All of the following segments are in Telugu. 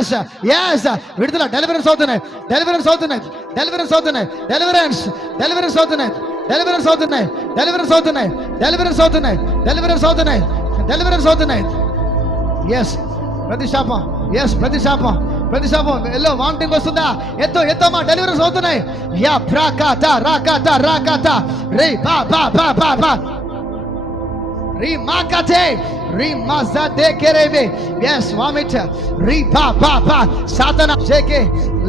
yes, yes. విడుదల, డెలివరెన్స్ అవుతున్నాయి, డెలివరెన్స్ అవుతున్నాయి, డెలివరెన్స్ అవుతున్నాయి, డెలివరెన్స్, డెలివరెన్స్ అవుతున్నాయి, డెలివరెన్స్ అవుతున్నాయి, డెలివరెన్స్ అవుతున్నాయి, డెలివరెన్స్ అవుతున్నాయి, డెలివరెన్స్ అవుతున్నాయి, డెలివరెన్స్ అవుతున్నాయి. ఎస్, ప్రతి శాపం, ఎస్, ప్రతి శాపం, ప్రతి శాపం ఎల్లో వాంటింగ్ వస్తుందా? ఎత్తమ్మా, డెలివరెన్స్ అవుతున్నాయి. యా ప్రాకాత రాకాత రాకాత రే బా బా బా బా బా రీ మాకతే రీ మాజాదే కేరేబే. yes vomit రీ బా బా బా సాతన జేకే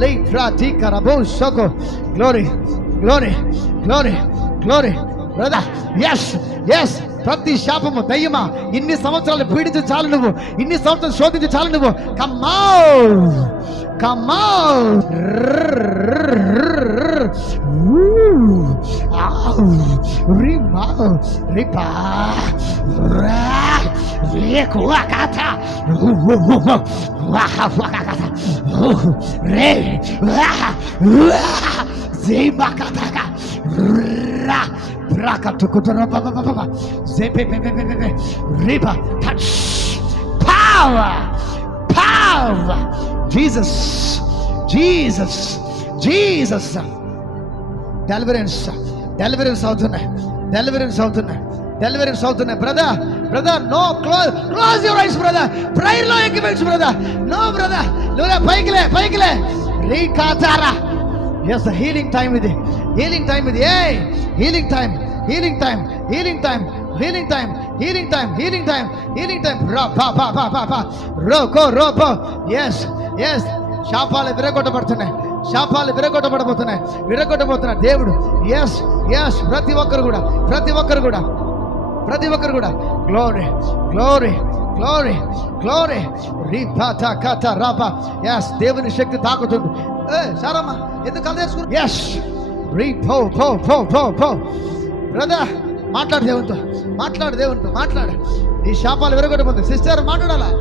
లే ప్రాతి కరబో షోకో. Glory glory glory glory brother. yes yes, ప్రతి శాపము దయ్యమా ఇన్ని సంవత్సరాలు పీడించి చాలు నువ్వు, ఇన్ని సంవత్సరాలు శోధించి చాలు నువ్వు. కమ్మా రిమా రిపా రేకువాకాతా వాహావాకాతా రే జీమాకాతాకా రా బ్రాకతుకుతర బాబా జేపే రిబా touch power power Jesus Jesus Jesus. Deliverance, deliverance అవుతున్నాయి, డెలివరెన్స్ అవుతున్నాయి, డెలివరెన్స్ అవుతున్నాయి. Brother brother no, close your eyes brother. Prayer లో ఎక్విప్మెంట్స్ బ్రదర్, నో బ్రదర్, నువ్వు పైకిలే పైకిలే రీ కాతారా. ఎస్, హీలింగ్ టైం ఇది, హీలింగ్ టైం ఇది. A healing time, healing time, healing time, healing time, healing time, healing time, healing time. రా పా పా పా పా పా రోకో రోపో. ఎస్ ఎస్, శాపాలు విరగొట్టబడుతున్నాయి, శాపాలు విరగొట్టబడబోతున్నాయి, విరగొట్టబోతున్నాయి దేవుడు. ఎస్ ఎస్, ప్రతి ఒక్కరు కూడా, ప్రతి ఒక్కరు కూడా, ప్రతి ఒక్కరు కూడా. గ్లోరీ గ్లోరీ గ్లోరీ గ్లోరీ రీపాత కథ రాపా. ఎస్, దేవుని శక్తి తాకుతుంది. సారమ్మా ఎందుకు కథ చేసుకున్నా? ఎస్ రీ పో పో పో పో పో. బ్రదర్ మాట్లాడు దేవునితో, మాట్లాడు దేవునితో, మాట్లాడు. ఈ శాపాలు విరగొట్టబోతుంది. సిస్టర్ మాట్లాడాలా?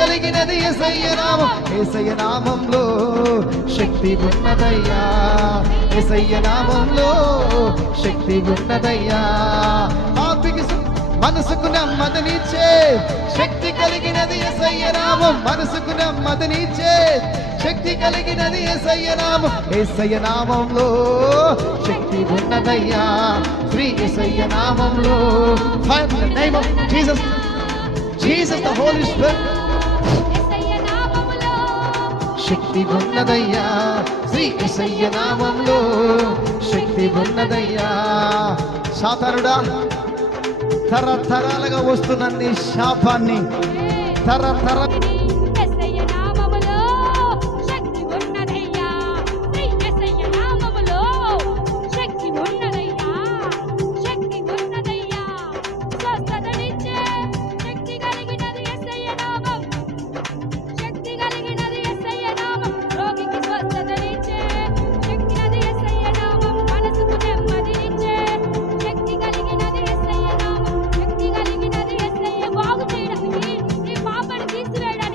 కలిగినది యేసయ్య నామం, యేసయ్య నామంలో శక్తి ఉన్నదయ్యా, యేసయ్య నామంలో శక్తి ఉన్నదయ్యా. పాపికి మనసుకు నెమ్మదినిచ్చే శక్తి కలిగినది యేసయ్య నామం, మనసుకు నెమ్మదినిచ్చే శక్తి కలిగినది యేసయ్య నామం, యేసయ్య నామంలో శక్తి ఉన్నదయ్యా. శ్రీ యేసయ్య నామంలో, fire the name of Jesus, Jesus the holy spirit. Yesayya నామములో శక్తి ఉన్నదయ్యా, శ్రీ యేసయ్య నామంలో శక్తి ఉన్నదయ్యా. సాతానుడా, తరతరాలుగా వస్తున్న నీ శాపాన్ని తరతర బాగు చేయడానికి, నీ పాపను తీసివేయడానికి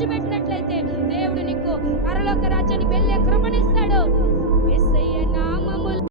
విడిచిపెట్టినట్లయితే దేవుడు నీకు పరలోక రాజ్యానికి వెళ్ళే